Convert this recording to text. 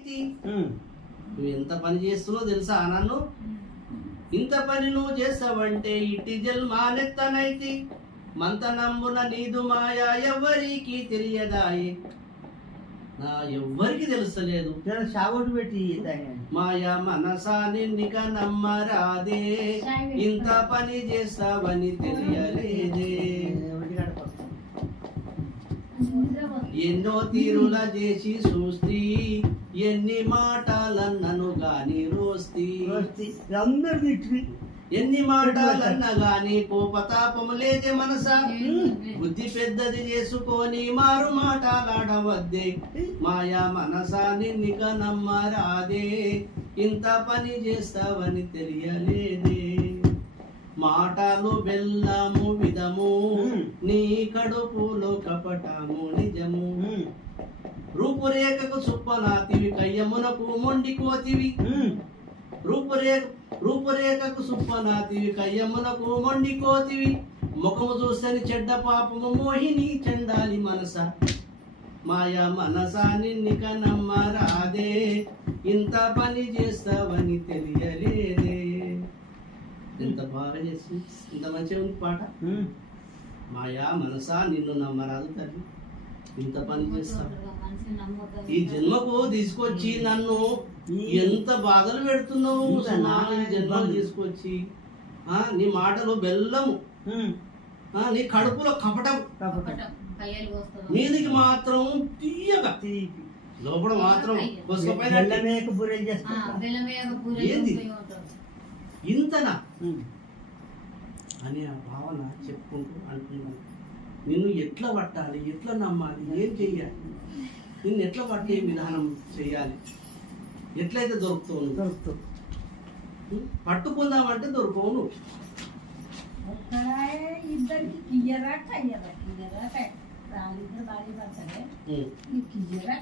వ్యక్తి నువ్వు ఎంత పని చేస్తున్నావు తెలుసా నన్ను? ఇంత పని నువ్వు చేస్తావంటే ఇట్టి జన్మానెత్తనైతి మంత నమ్మున నీదు మాయా ఎవ్వరికి తెలియదాయి. నా ఎవ్వరికి తెలుస్తలేదు. సాగొట్టు పెట్టి మాయా మనసా నిన్నిక నమ్మరాదే. ఇంత పని చేస్తావని తెలియలేదే. ఎన్నో తీరుల చేసి చూస్తీ ఎన్ని మాటలన్నను గాని రోస్తి. అందరు తిట్టి ఎన్ని మాటలన్న గాని కోపతాపము లేదే మనసా. బుద్ధి పెద్దది చేసుకొని మారు మాటలాడవద్దే. మాయా మనసా నిన్నిక నమ్మరాదే ఇంత పని చేస్తావని తెలియలేదే. మాటలు బెల్లము విధము. నీ కడుపులో కపటము నిజము. రూపురేఖకు సుప్పనాతివి కయ్యమునకు మొండి కోతివి. రూపురేఖ రూపురేఖకు సుప్పనాతివి కయ్యమునకు మొండి కోతివి. ముఖము చూస్తని చెడ్డ పాపము మోహిని చండాలి మనస. మాయా మనసా నిన్నిక నమ్మరాదే ఇంత పని చేస్తావని తెలియలేదే. ఎంత బాగా చేసి ఇంత మంచిగా ఉంది పాట. మాయా మనసా నిన్ను నమ్మరాదు తల్లి. ఇంత పని చేస్తావు. ఈ జన్మకు తీసుకొచ్చి నన్ను ఎంత బాధలు పెడుతున్నావు? జన్మకు తీసుకొచ్చి ఆ నీ మాటలు బెల్లము. ఆ నీ కడుపులో కపటం. మీదికి మాత్రం తీయగా. లోపల మాత్రం ఏంది? ఇంతనా? అని ఆ భావన చెప్పుకుంటూ అంటున్నాను నిన్ను ఎట్లా పట్టాలి? ఎట్లా నమ్మాలి? ఏం చెయ్యాలి? నిన్ను ఎట్లా పట్టే విధానం చేయాలి? ఎట్లయితే దొరుకుతావు? దొరుకుతావు? పట్టుకుందామంటే దొరకవు నువ్వు. ఇద్దరికి కయ్యరా భార్య కియ్యరా?